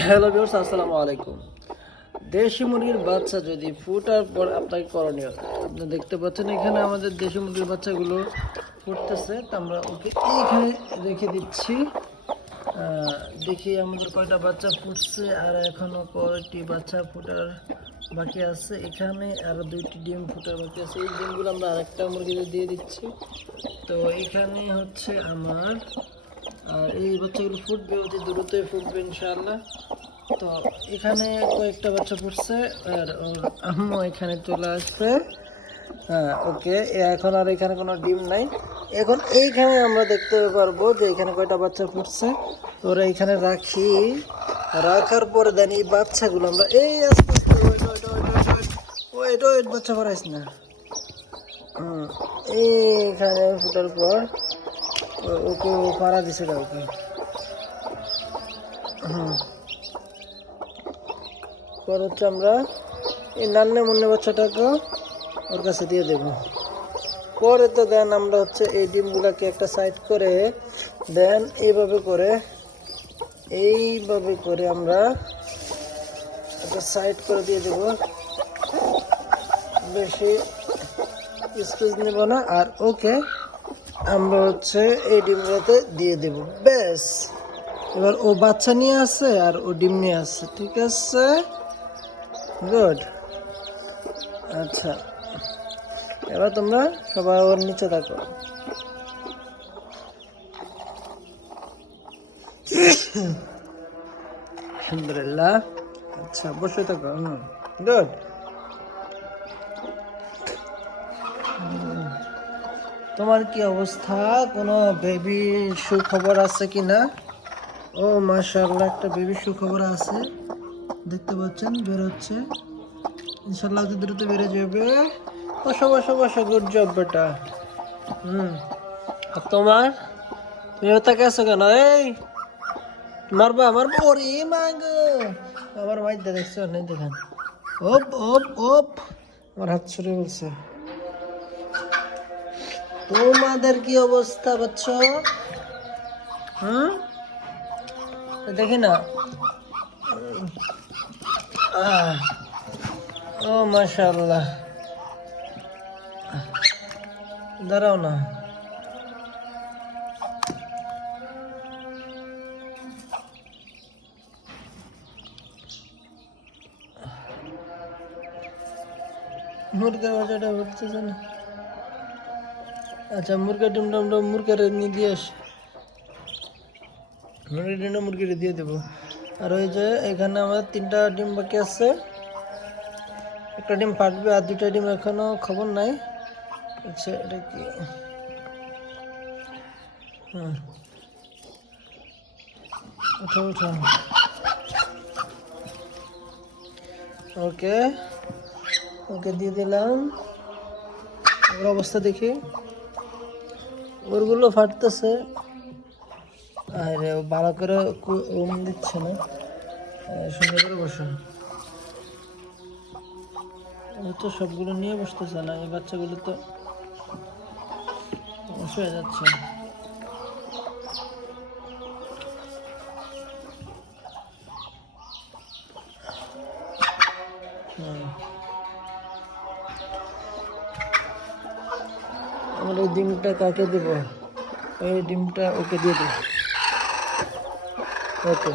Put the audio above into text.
Hello viewers আসসালামু আলাইকুম। দেশি মুরগির বাচ্চা যদি ফুটার পর আপনাকে করণীয়, আপনি দেখতে পাচ্ছেন এখানে আমাদের দেশি মুরগির বাচ্চাগুলো ফুটতেছে। তো আমরা ওকে এইখানে রেখে দিচ্ছি। দেখি আমাদের কয়টা বাচ্চা ফুটছে আর এখনও কয়টি বাচ্চা ফুটার বাকি আছে এখানে আর দুইটি ডিম ফুটার বাকি আছে। এই ডিমগুলো আমরা আরেকটা মুরগিতে দিয়ে দিচ্ছি। তো এখানে হচ্ছে আমার আর এই বাচ্চাগুলো ফুটবে, অতি দ্রুতই ফুটবে ইনশাআল্লাহ। তো এখানে কয়েকটা বাচ্চা ফুটছে, আর ওর আম্মু এখানে চলে আসছে। হ্যাঁ ওকে এখন আর এখানে কোনো ডিম নাই। এখন এইখানে আমরা দেখতে পারব যে এখানে কয়টা বাচ্চা ফুটছে। ওরা এখানে রাখি, রাখার পরে দেন এই বাচ্চাগুলো আমরা এই আস্তে আস্তে, ওয়েট ওয়েট বাচ্চা বাড়াইস না। এইখানে ফুটার পর ওকে পাড়া দিছে কাউকে হুম পর হচ্ছে আমরা এই নান্নে মুন্নে বাচ্চাটাকে ওর কাছে দিয়ে দেব। পরে তো দেন আমরা হচ্ছে এই ডিমগুলাকে একটা সাইড করে দেন এইভাবে করে এইভাবে করে আমরা একটা সাইড করে দিয়ে দেব। বেশি স্পেস নেব না, আর ওকে আমরা হচ্ছে এই ডিমগুলোতে দিয়ে দেব। ব্যাস। এবার ও বাচ্চা নিয়ে আসছে আর ও ডিম নিয়ে আসছে ঠিক আছে? গুড আচ্ছা। এবার তোমরা সবাই ওর নিচে থাকো। আলহামদুলিল্লাহ। আচ্ছা বসে থাকো, হুম। গুড তোমার কি অবস্থা? কোনো বেবি সুখবর আছে কি না? ও, মাশাআল্লাহ, একটা বেবি সুখবর আছে। দেখতে পাচ্ছেন, বের হচ্ছে। ইনশাল্লাহ অতি দ্রুত বেড়ে যাবে। বসো বসো বসো গুড জব বেটা। হুম। আর তোমার? তুমি তাকে আছো কেন? এই, মারবা আমার ওরে মাগ আমার মাইতে দেখছ? নেই দেখেন। ওপ ওপ ওপ। আমার হাত ছুটে বলছে তোমাদের কি অবস্থা বাচ্চ হুম দেখি না ও মাশাল্লাহ দাঁড়াও না। মুরগা বাজারটা উঠতেছে না। আচ্ছা মুরগা ডিম ডামটা মুরগার নিয়ে দিয়ে আস। মুরগি ডিমটা মুরগিটা দিয়ে দেবো। আর ওই যে এখানে আমাদের তিনটা ডিম বাকি আছে। একটা ডিম ফাটবে আর দুটা ডিম এখনও খবর নাই। আচ্ছা এটা কি? হ্যাঁ। উঠো উঠো ওকে। ওকে দিয়ে দিলাম। ওর অবস্থা দেখি। ওরগুলো ফাটতেছে। আর ভালো করে ওম দিচ্ছে না। সুন্দর করে বসো। ও তো সবগুলো নিয়ে বসতেছে না, এই বাচ্চাগুলো তো হয়ে যাচ্ছে। হুম। আমার এই ডিমটা কাকে দেব? এই ডিমটা ওকে দিয়ে দেব ওকে।